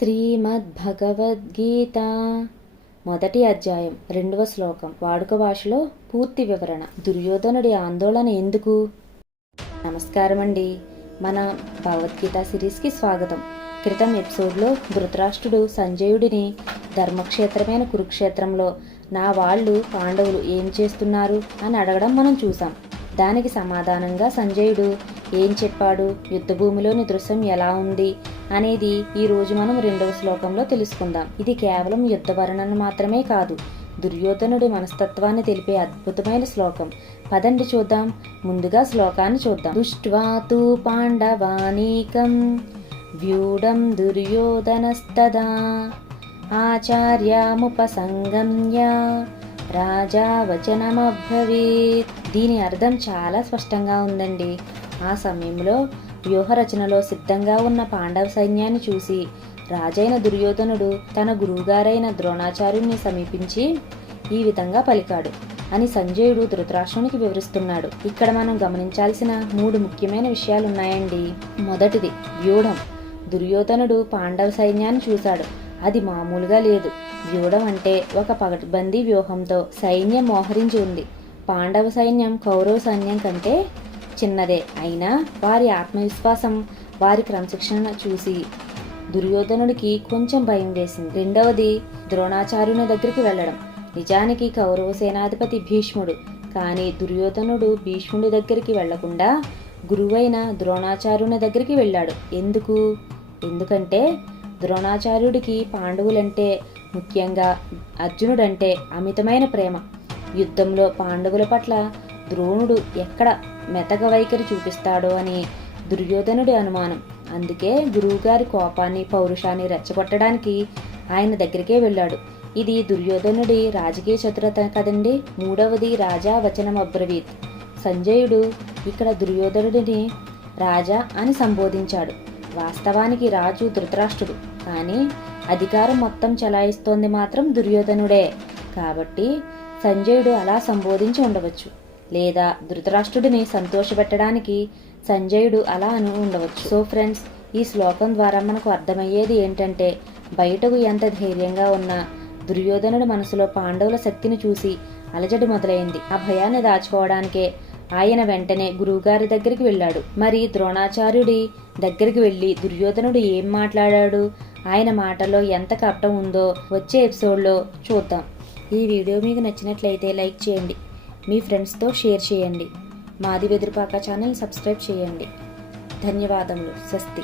శ్రీమద్భగవద్గీత. మొదటి అధ్యాయం రెండవ శ్లోకం. వాడుక భాషలో పూర్తి వివరణ. దుర్యోధనుడి ఆందోళన ఎందుకు? నమస్కారం అండి మన భగవద్గీత సిరీస్కి స్వాగతం. క్రితం ఎపిసోడ్లో ధృతరాష్ట్రుడు సంజయుడిని ధర్మక్షేత్రమైన కురుక్షేత్రంలో నా వాళ్ళు పాండవులు ఏం చేస్తున్నారు అని అడగడం మనం చూసాం దానికి సమాధానంగా సంజయుడు ఏం చెప్పాడు? యుద్ధభూమిలోని దృశ్యం ఎలా ఉంది? అనేది ఈ రోజు మనం రెండవ శ్లోకంలో తెలుసుకుందాం. ఇది కేవలం యుద్ధ వర్ణన మాత్రమే కాదు దుర్యోధనుడి మనస్తత్వాన్ని తెలిపే అద్భుతమైన శ్లోకం. పదండి చూద్దాం. ముందుగా శ్లోకాన్ని చూద్దాం. దుష్ట్వాతు పాండవానీకం వ్యూఢం దుర్యోధనస్తదా ఆచార్యముపసంగమ్య రాజా వచనమబ్రవీత్ దీని అర్థం చాలా స్పష్టంగా ఉందండి. ఆ సమయంలో వ్యూహరచనలో సిద్ధంగా ఉన్న పాండవ సైన్యాన్ని చూసి రాజైన దుర్యోధనుడు తన గురువుగారైన ద్రోణాచార్యుని సమీపించి ఈ విధంగా పలికాడు అని సంజయుడు ధృతరాష్ట్రునికి వివరిస్తున్నాడు. ఇక్కడ మనం గమనించాల్సిన మూడు ముఖ్యమైన విషయాలు ఉన్నాయండి మొదటిది వ్యూఢం. దుర్యోధనుడు పాండవ సైన్యాన్ని చూశాడు. అది మామూలుగా లేదు. వ్యూఢం అంటే ఒక పగడ్బందీ వ్యూహంతో సైన్యం మోహరించి ఉంది. పాండవ సైన్యం కౌరవ సైన్యం కంటే చిన్నదే. అయినా వారి ఆత్మవిశ్వాసం వారి క్రమశిక్షణ చూసి దుర్యోధనుడికి కొంచెం భయం వేసింది. రెండవది ద్రోణాచార్యుని దగ్గరికి వెళ్ళడం. నిజానికి కౌరవ సేనాధిపతి భీష్ముడు. కానీ దుర్యోధనుడు భీష్ముడి దగ్గరికి వెళ్ళకుండా గురువైన ద్రోణాచార్యుని దగ్గరికి వెళ్ళాడు. ఎందుకు? ఎందుకంటే ద్రోణాచార్యుడికి పాండవులంటే ముఖ్యంగా అర్జునుడంటే అమితమైన ప్రేమ. యుద్ధంలో పాండవుల పట్ల ద్రోణుడు ఎక్కడ మెతక వైఖరి చూపిస్తాడో అని దుర్యోధనుడి అనుమానం. అందుకే గురువుగారి కోపాన్ని పౌరుషాన్ని రెచ్చగొట్టడానికి ఆయన దగ్గరికే వెళ్ళాడు. ఇది దుర్యోధనుడి రాజకీయ చతురత కదండి. మూడవది రాజా వచనం అబ్రవీత్. సంజయుడు ఇక్కడ దుర్యోధనుడిని రాజా అని సంబోధించాడు. వాస్తవానికి రాజు ధృతరాష్ట్రుడు. కానీ అధికారం మొత్తం చెలాయిస్తోంది మాత్రం దుర్యోధనుడే. కాబట్టి సంజయుడు అలా సంబోధించి ఉండవచ్చు. లేదా ధృతరాష్ట్రుడిని సంతోషపెట్టడానికి సంజయుడు అలా అని ఉండవచ్చు. సో ఫ్రెండ్స్ ఈ శ్లోకం ద్వారా మనకు అర్థమయ్యేది ఏంటంటే బయటకు ఎంత ధైర్యంగా ఉన్నా దుర్యోధనుడి మనసులో పాండవుల శక్తిని చూసి అలజడి మొదలైంది. ఆ భయాన్ని దాచుకోవడానికే ఆయన వెంటనే గురువుగారి దగ్గరికి వెళ్ళాడు. మరి ద్రోణాచార్యుడి దగ్గరికి వెళ్ళి దుర్యోధనుడు ఏం మాట్లాడాడు? ఆయన మాటలో ఎంత కపటం ఉందో వచ్చే ఎపిసోడ్లో చూద్దాం. ఈ వీడియో మీకు నచ్చినట్లయితే లైక్ చేయండి. మీ ఫ్రెండ్స్తో షేర్ చేయండి. మాది వెదురుపాక ఛానల్ సబ్స్క్రైబ్ చేయండి. ధన్యవాదములు. స్వస్తి.